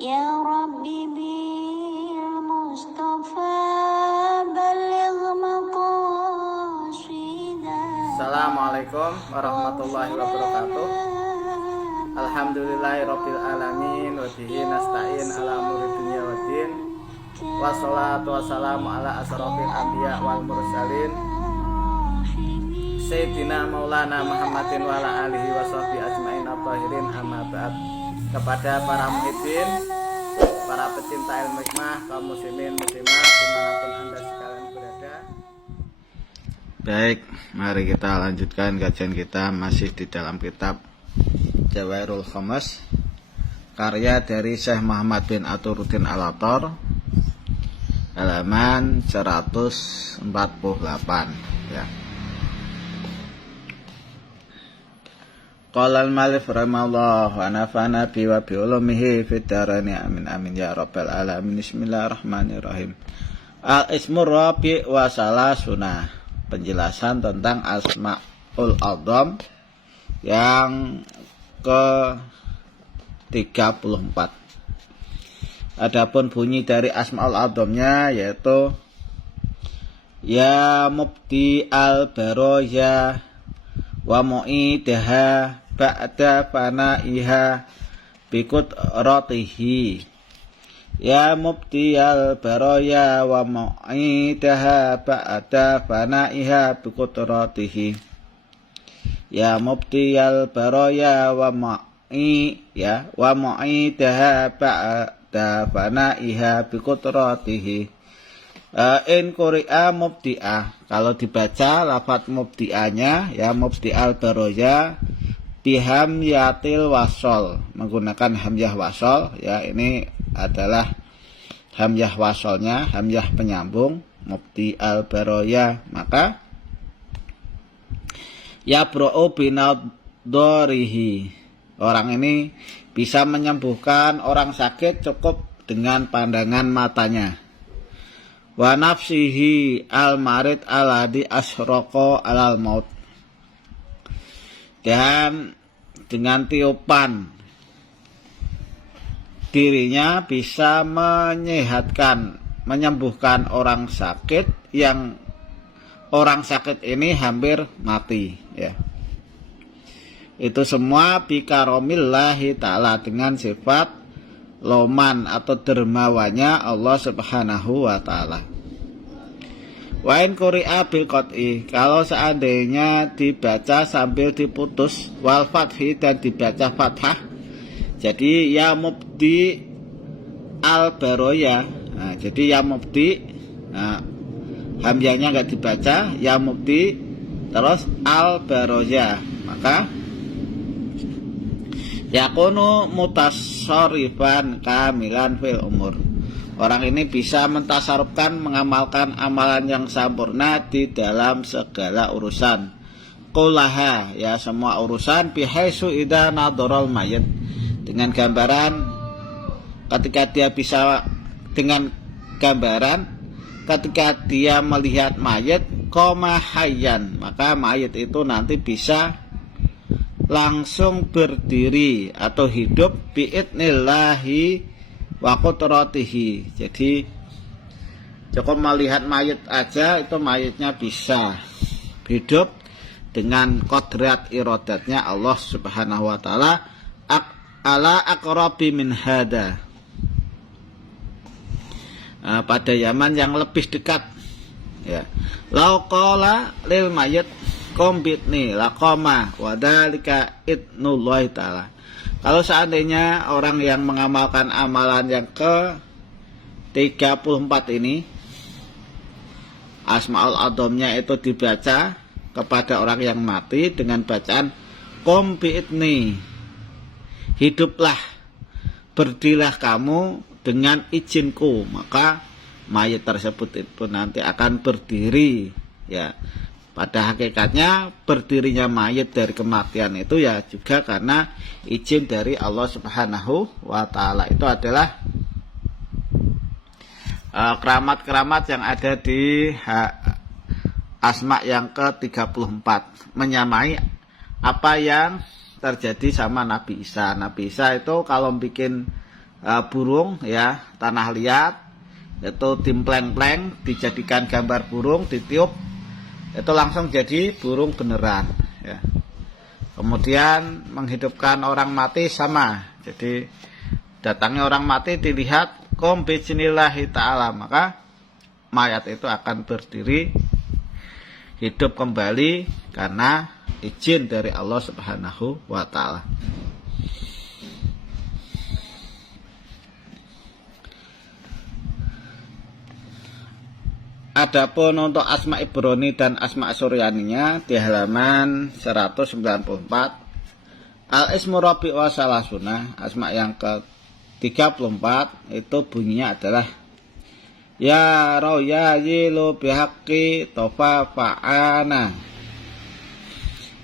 Ya Rabbi bil Mustafa baligh maqasidah. Assalamualaikum warahmatullahi wabarakatuh. Alhamdulillahirabbil alamin wa bihi nasta'in ala umuri dunya waddin. Wassalatu wassalamu ala asrofil anbiya wal mursalin Sayyidina Maulana Muhammadin wa ala alihi wa sahbihi ajmain at-tahirin, amma ba'd. Kepada para muhibbin, para pecinta ilmu hikmah, kaum muslimin muslimat dimanapun anda sekalian berada. Baik, mari kita lanjutkan kajian kita masih di dalam kitab Jawahirul Khamas karya dari Syekh Muhammad bin Athuruddin Al-Attar, halaman 148 ya. Qala al-malif rahimahullah wa nafa'ana bi wa bi ulumihi fid daraini amin amin ya rabbal alamin. Bismillahirrahmanirrahim. Al-ismur rabi' wa salasuna, penjelasan tentang Asmaul A'dzam yang ke-34. Adapun bunyi dari Asmaul A'dzamnya yaitu ya mubdi al-baroya wa mu'idaha ba'da fana'iha biqudratihi. Ya mubdiyal baroya wa mu'idaha ba'da fana'iha biqudratihi. Ya mubdiyal baroya wa mu'idaha ba'da fana'iha biqudratihi. In quri'a mubdi'ah, kalau dibaca lafaz mubdi'ahnya ya mubdi'al baroya bihamyatil wasol, menggunakan hamzah wasol ya, ini adalah hamzah wasolnya, hamzah penyambung mubdi'al baroya, maka ya bro'u binadharihi, orang ini bisa menyembuhkan orang sakit cukup dengan pandangan matanya. Wa nafsihi al-marid aladi asyroko alal maut, dan dengan tiupan dirinya bisa menyehatkan, menyembuhkan orang sakit yang orang sakit ini hampir mati ya. Itu semua bikaromillahi ta'ala, dengan sifat loman atau dermawanya Allah subhanahu wa ta'ala. Wa in quri'a bil qat'i, kalau seandainya dibaca sambil diputus, wal fathi, dan dibaca fathah, jadi ya mubdi al baroya, nah, jadi ya mubdi, nah, hamzahnya enggak dibaca, ya mubdi terus al baroya, maka yakunu mutasarrifan kamilan fil umur, orang ini bisa mentasarufkan, mengamalkan amalan yang sempurna di dalam segala urusan. Kullaha, ya semua urusan, bihaisu idza nadharal mayit, dengan gambaran ketika dia bisa, dengan gambaran ketika dia melihat mayit koma hayyan, maka mayit itu nanti bisa langsung berdiri atau hidup biidnillahi wa qudratihi. Jadi cukup melihat mayit aja itu mayitnya bisa hidup dengan kodrat iradatnya Allah subhanahu wa ta'ala. Ala aqrabi min hada, pada zaman yang lebih dekat ya. Lau qala lil mayit kombitni laqama wadhalika idnullahi ta'ala, kalau seandainya orang yang mengamalkan amalan yang ke-34 ini, Asmaul A'dzamnya itu dibaca kepada orang yang mati dengan bacaan kombitni, hiduplah, berdirilah kamu dengan izinku, maka mayit tersebut itu nanti akan berdiri ya. Pada hakikatnya berdirinya mayit dari kematian itu ya juga karena izin dari Allah subhanahu wa ta'ala. Itu adalah keramat-keramat yang ada di Asma yang ke-34, menyamai apa yang terjadi sama Nabi Isa. Nabi Isa itu kalau bikin burung ya, tanah liat, itu dimpleng-pleng, dijadikan gambar burung, ditiup, itu langsung jadi burung beneran ya. Kemudian menghidupkan orang mati sama, jadi datangnya orang mati dilihat qum bismillahi ta'ala, maka mayat itu akan berdiri hidup kembali karena izin dari Allah Subhanahu wa ta'ala. Adapun untuk asma Ibrani dan asma Suryaninya di halaman 194, al-ismu rabi' wa salasuna, asma yang ke-34 itu bunyinya adalah ya roya yilu bihaqqi tofa fa'ana,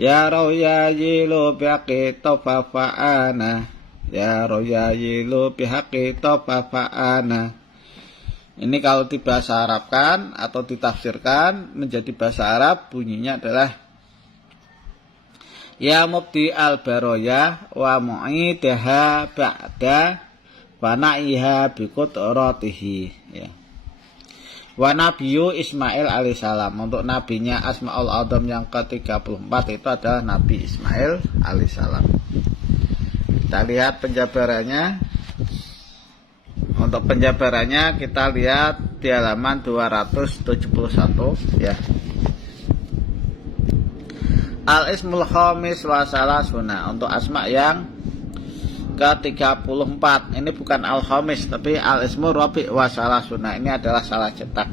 ya roya yilu bihaqqi tofa fa'ana, ya roya yilu bihaqqi tofa fa'ana. Ini kalau di bahasa Arabkan atau ditafsirkan menjadi bahasa Arab bunyinya adalah ya mubdi al-baroya wa mu'idaha ba'da wa na'iha biqudratihi ya. Wa nabiyu Ismail alaihissalam, untuk nabinya Asmaul A'dzam yang ke-34 itu adalah Nabi Ismail alaihissalam. Kita lihat penjabarannya. Untuk penjabarannya kita lihat di halaman 271 ya. Al-ismul khamis wa salasuna, untuk asma yang ke-34. Ini bukan al-khamis tapi al-ismul rabi' wa salasuna. Ini adalah salah cetak.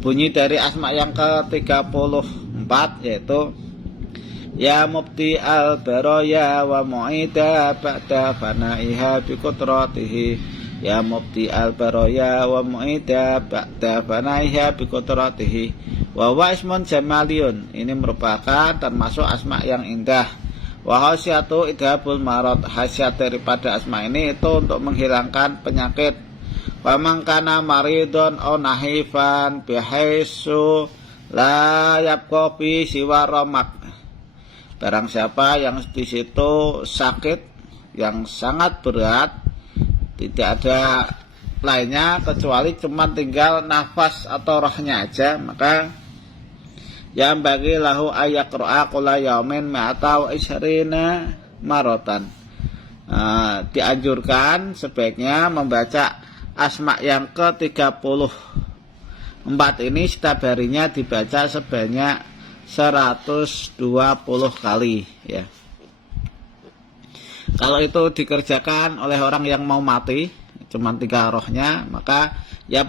Bunyi dari asma yang ke-34 yaitu ya mubti al-baroya wa mu'ida ba'da fana'iha biqudratihi, ya mubti al-baroya wa mu'ida ba'da fana'iha biqudratihi wa wa ismun jamaliun. Ini merupakan termasuk asma yang indah. Wa khasyatu idhabul marad, khasiat daripada asma ini itu untuk menghilangkan penyakit. Wa man kana maridun aw nahifan bihaisu la yabqa fi siwa ramak, barang siapa yang di situ sakit yang sangat berat, tidak ada lainnya kecuali cuma tinggal nafas atau rohnya aja, maka yang bagi lahu ayaqra'a qula yaumin ma'ata wa ishrina marotan. Dianjurkan sebaiknya membaca asma yang ke-34 ini setiap harinya dibaca sebanyak 120 kali ya. Kalau itu dikerjakan oleh orang yang mau mati cuma 3 rohnya, maka ya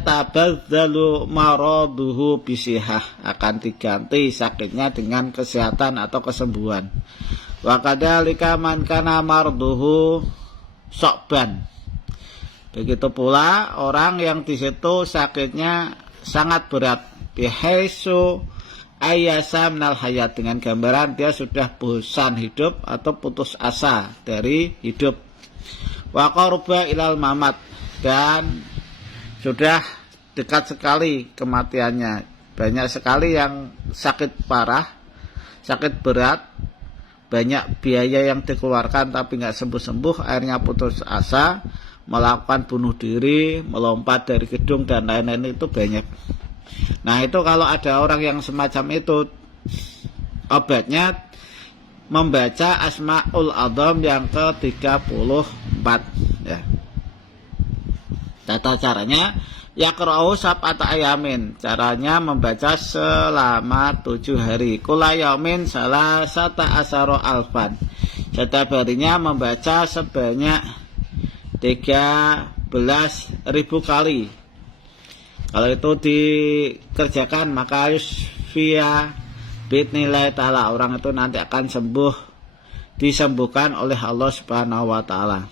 tabadzalu maraduhu bisihah, akan diganti sakitnya dengan kesehatan atau kesembuhan. Wa kadzalika man kana marduhu sokban, begitu pula orang yang di situ sakitnya sangat berat, bihaisu ayasa minal hayat, dengan gambaran dia sudah bosan hidup atau putus asa dari hidup. Wa qarba ilal mamat, dan sudah dekat sekali kematiannya. Banyak sekali yang sakit parah, sakit berat, banyak biaya yang dikeluarkan tapi nggak sembuh-sembuh, akhirnya putus asa, melakukan bunuh diri, melompat dari gedung dan lain-lain, itu banyak. Nah itu kalau ada orang yang semacam itu, obatnya membaca Asmaul A'dzam yang ke-34 ya. Tata caranya yaqra'u sab'ata ayamin, caranya membaca selama 7 hari. Kula yaumin salasata asyara alfan, setiap harinya membaca sebanyak 13.000 kali. Kalau itu dikerjakan maka yusfiya bi'idznillah ta'ala, orang itu nanti akan sembuh, disembuhkan oleh Allah Subhanahu wa taala.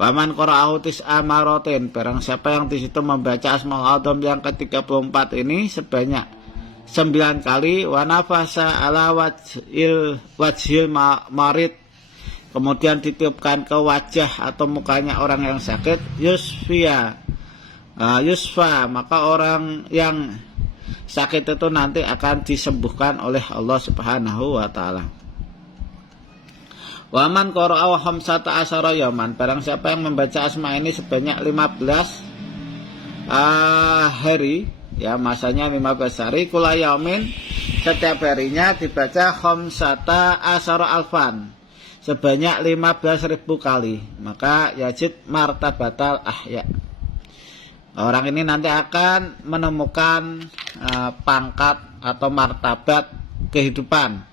Wa man qara'ahu tis'a maratin, barang siapa yang di situ membaca Asmaul A'dzam yang ke-34 ini sebanyak 9 kali, wa nafasa ala wajhil marid, kemudian ditiupkan ke wajah atau mukanya orang yang sakit, yusfa, maka orang yang sakit itu nanti akan disembuhkan oleh Allah Subhanahu wa taala. Waman qara'a khamsata asyara yaman, barang siapa yang membaca asma ini sebanyak 15 hari, ya masanya 15 hari, kula yaumin, setiap harinya dibaca khamsata asyara alfan, sebanyak 15.000 kali, maka yajid martabatal ahya. Orang ini nanti akan menemukan pangkat atau martabat kehidupan.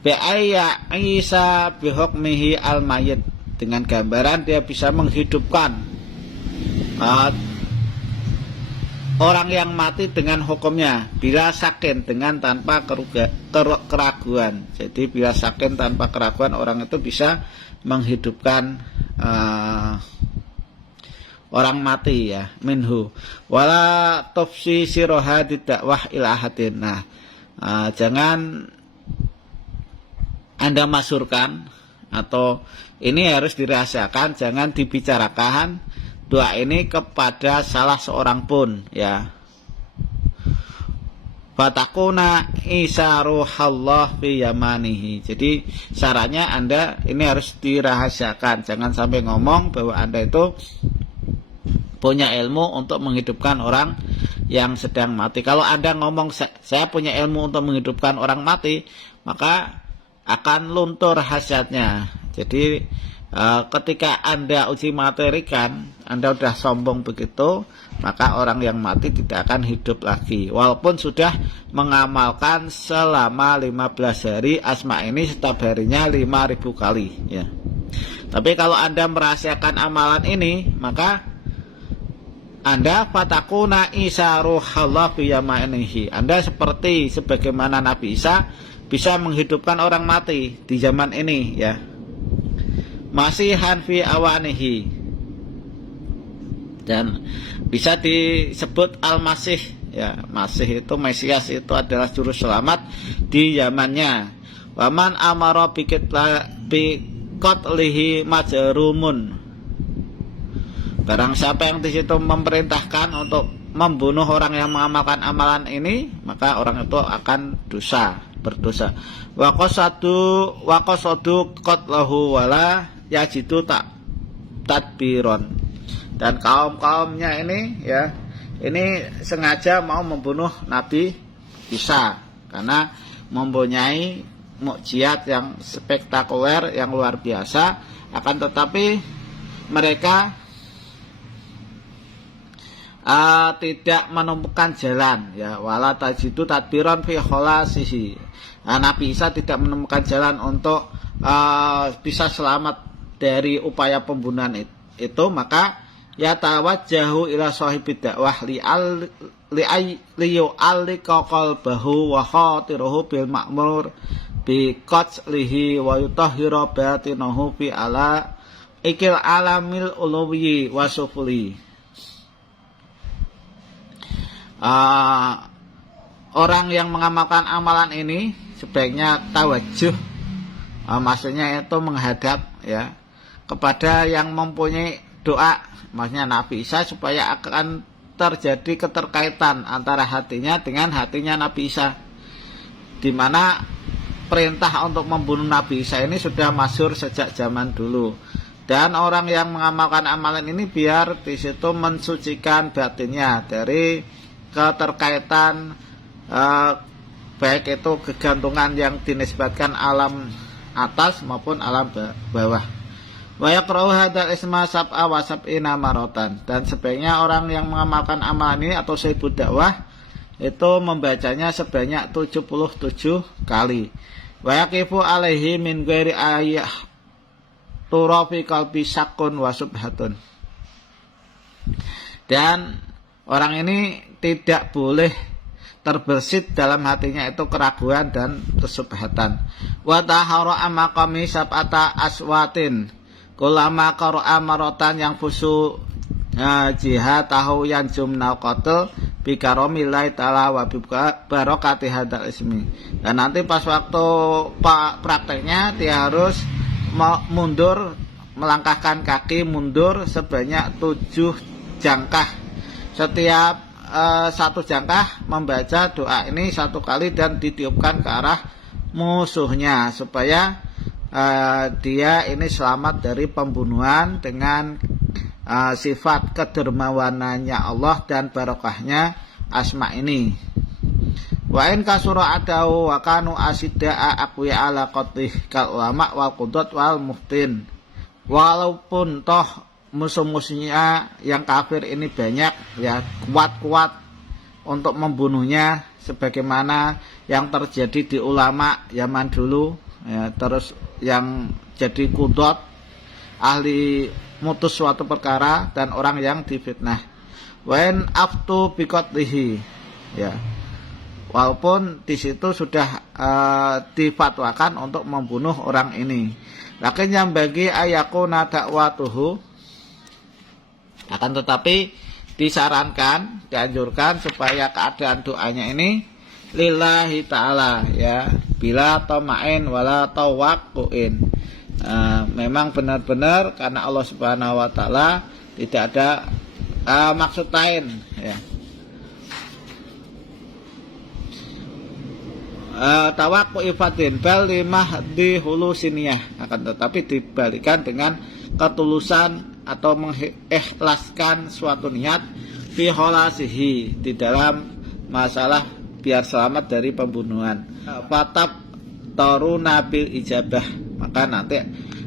Bi'ayya Isa bihukmihi al-mayyit, dengan gambaran dia bisa menghidupkan orang yang mati dengan hukumnya, bila sakin, dengan tanpa keraguan. Jadi bila sakin tanpa keraguan, orang itu bisa menghidupkan orang mati, ya, minhu. Wala tufsi siroha didakwah ilahatin. Nah, jangan Anda masyhurkan, atau ini harus dirahasiakan, jangan dibicarakan doa ini kepada salah seorang pun, ya. Fatakuna isaruhallah fi yamanihi. Jadi syaratnya Anda ini harus dirahasiakan, jangan sampai ngomong bahwa Anda itu punya ilmu untuk menghidupkan orang yang sedang mati. Kalau Anda ngomong saya punya ilmu untuk menghidupkan orang mati, maka akan luntur khasiatnya. Jadi ketika Anda uji materikan, Anda sudah sombong begitu, maka orang yang mati tidak akan hidup lagi, walaupun sudah mengamalkan selama 15 hari asma ini setiap harinya 5.000 kali, ya. Tapi kalau Anda merahasiakan amalan ini, maka Anda fatakuna Isa ruhallah biyamanihi. Anda seperti sebagaimana Nabi Isa bisa menghidupkan orang mati di zaman ini, ya. Masihan fi awanihi, dan bisa disebut al-masih, ya. Masih itu, Mesias itu adalah juru selamat di zamannya. Waman amara biqatlihi majrumun, barang siapa yang di situ memerintahkan untuk membunuh orang yang mengamalkan amalan ini, maka orang itu akan berdosa. Waqasadu qatlahu wala yajidu tadbiron, dan kaumnya ini, ya, ini sengaja mau membunuh Nabi Isa karena mempunyai mukjizat yang spektakuler, yang luar biasa, akan tetapi mereka tidak menemukan jalan, ya. Wala tajidu tadbiron fi khalasihi. Nabi Isa tidak menemukan jalan untuk bisa selamat dari upaya pembunuhan itu, maka ya tawajjahu ila sahibid dakwah li'alliqa qalbahu wa khatiruhu bil ma'mur bi qatslihi wa yutahhira batinahu fi ala ikil alamil uluwi wa sufli. Orang yang mengamalkan amalan ini sebaiknya tawajuh, maksudnya itu menghadap, ya, kepada yang mempunyai doa, maksudnya Nabi Isa, supaya akan terjadi keterkaitan antara hatinya dengan hatinya Nabi Isa, di mana perintah untuk membunuh Nabi Isa ini sudah masyhur sejak zaman dulu. Dan orang yang mengamalkan amalan ini biar di situ mensucikan batinnya dari keterkaitan, baik itu kegantungan yang dinisbatkan alam atas maupun alam bawah. Wa yaqra'u hadzal isma sab'a wa sab'ina maratan, dan sebaiknya orang yang mengamalkan amalan ini atau sahibud dakwah itu membacanya sebanyak 77 kali. Wa yaqifu alaihi min ghairi ayah turafi qalbi syakun wa subhatun, dan orang ini tidak boleh terbersit dalam hatinya itu keraguan dan kesubhatan. Wa tahara maqami sab'ata aswatin kulama qara'a maratan yang fusu jihatahu yang jumna qatl bi karomillahi ta'ala wa bi barakati hadzal ismi. Dan nanti pas waktu prakteknya dia harus mundur, melangkahkan kaki mundur sebanyak 7 jangkah. Setiap satu jangkah membaca doa ini 1 kali dan ditiupkan ke arah musuhnya, supaya dia ini selamat dari pembunuhan dengan sifat kedermawanannya Allah dan barokahnya asma ini. Wa in kasura adahu wa kanu asidaa aqwiya ala qatih kal ulama wal qudat wal muftin. Walaupun toh musuh-musuhnya yang kafir ini banyak, ya kuat-kuat untuk membunuhnya sebagaimana yang terjadi di ulama zaman dulu, ya, terus yang jadi qudot, ahli mutus suatu perkara, dan orang yang difitnah. When aftu biqatlihi, ya, walaupun di situ sudah difatwakan untuk membunuh orang ini. Lakin yang bagi ayakuna dakwatuhu, akan tetapi disarankan, dianjurkan supaya keadaan doanya ini lillahi ta'ala, ya, bila tama'in wala tawakkuin. Memang benar-benar karena Allah Subhanahu wa taala, tidak ada maksud lain, ya. Tawakku ifatin bal limah di hulu siniyah, akan tetapi dibalikan dengan ketulusan atau mengikhlaskan suatu niat fi kholasihi, di dalam masalah biar selamat dari pembunuhan. Fatab taru nabil ijabah, maka nanti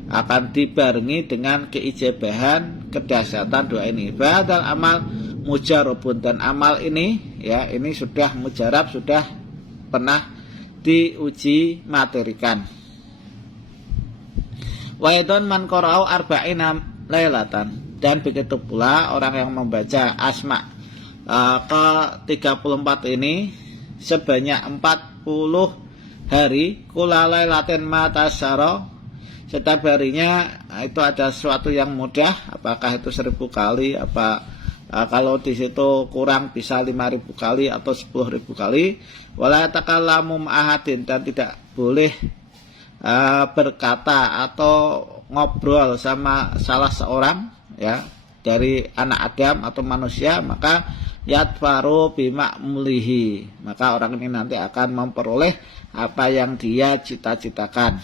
akan dibarengi dengan keijabahan, kedahsyatan doa ini. Badal amal mujarabun, dan amal ini, ya, ini sudah mujarab, sudah pernah diuji materikan. Wa idon man qara'u arba'ina lailatan, dan begitu pula orang yang membaca asma ke-34 ini sebanyak 40 hari, kula lailatin matasyara, setiap harinya itu ada sesuatu yang mudah, apakah itu 1000 kali, kalau di situ kurang bisa 5000 kali atau 10.000 kali. Wala takallamu ahadin, dan tidak boleh berkata atau ngobrol sama salah seorang, ya, dari anak Adam atau manusia, maka yadfaru bima'mulihi, maka orang ini nanti akan memperoleh apa yang dia cita-citakan.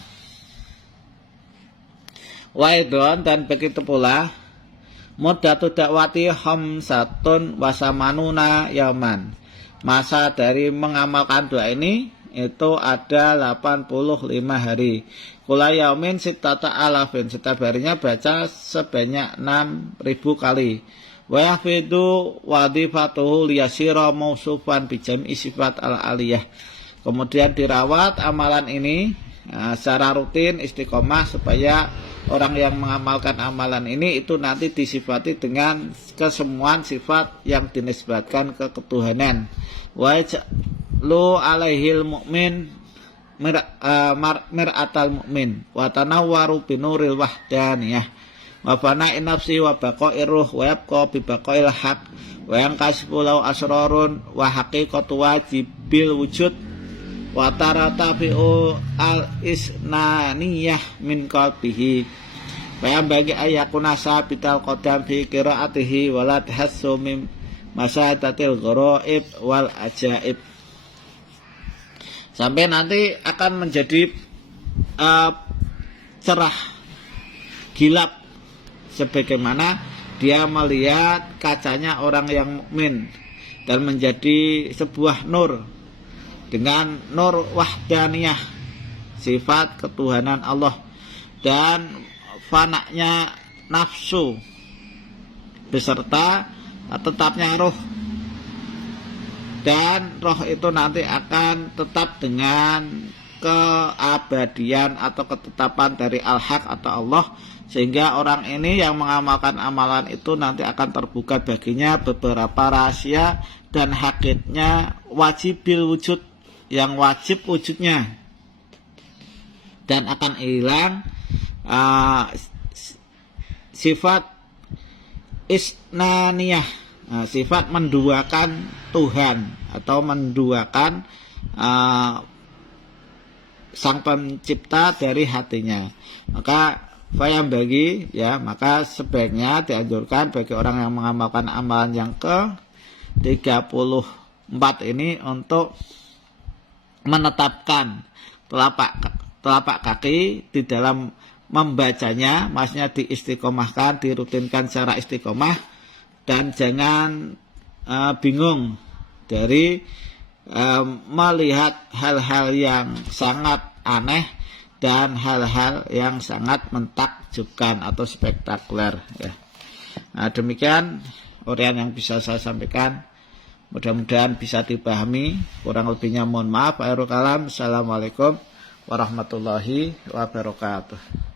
Waidon, dan begitu pula muddatu dakwati khamsatun wasamanuna yauman, masa dari mengamalkan doa ini itu ada 85 hari. Kula yaumin sittata alafin, setiap harinya baca sebanyak 6000 kali. Wa yahfidu wadifatuhu liyasira mausufan bijam'i sifat al-aliyah, kemudian dirawat amalan ini secara rutin istiqomah, supaya orang yang mengamalkan amalan ini itu nanti disifati dengan kesemuan sifat yang dinisbatkan ke ketuhanan. Wa lu alaihil mu'min mir'atal mu'min wa tanawwaru binuril wahdaniyah wa fana'in nafsi wa baqa'ir ruh wa yabqa bi baqa'il haq wa yankashifu lau asrarun wa haqiqatu wajibil wujud wa taratafi'u al-isnaniyah min qalbihi wa yang bagi ayakuna sabital qadam fi qiraatihi wa la tahassu min masyadatil gharaib wal ajaib, sampai nanti akan menjadi cerah gilap, sebagaimana dia melihat kacanya orang yang mukmin, dan menjadi sebuah nur dengan nur wahdaniyah, sifat ketuhanan Allah, dan fanaknya nafsu beserta tetapnya roh, dan roh itu nanti akan tetap dengan keabadian atau ketetapan dari al-haq atau Allah, sehingga orang ini yang mengamalkan amalan itu nanti akan terbuka baginya beberapa rahasia dan hakikatnya wajibil wujud, yang wajib wujudnya, dan akan hilang sifat isnaniyah, sifat menduakan Tuhan atau menduakan sang pencipta dari hatinya. Maka fayam bagi, ya, maka sebaiknya dianjurkan bagi orang yang mengamalkan amalan yang ke-34 ini untuk menetapkan telapak telapak kaki di dalam membacanya, maksudnya diistiqomahkan, dirutinkan secara istiqomah, dan jangan bingung dari melihat hal-hal yang sangat aneh dan hal-hal yang sangat mentakjubkan atau spektakuler ya. Nah, demikian uraian yang bisa saya sampaikan, mudah-mudahan bisa dipahami, kurang lebihnya mohon maaf. Akhirul kalam, assalamualaikum warahmatullahi wabarakatuh.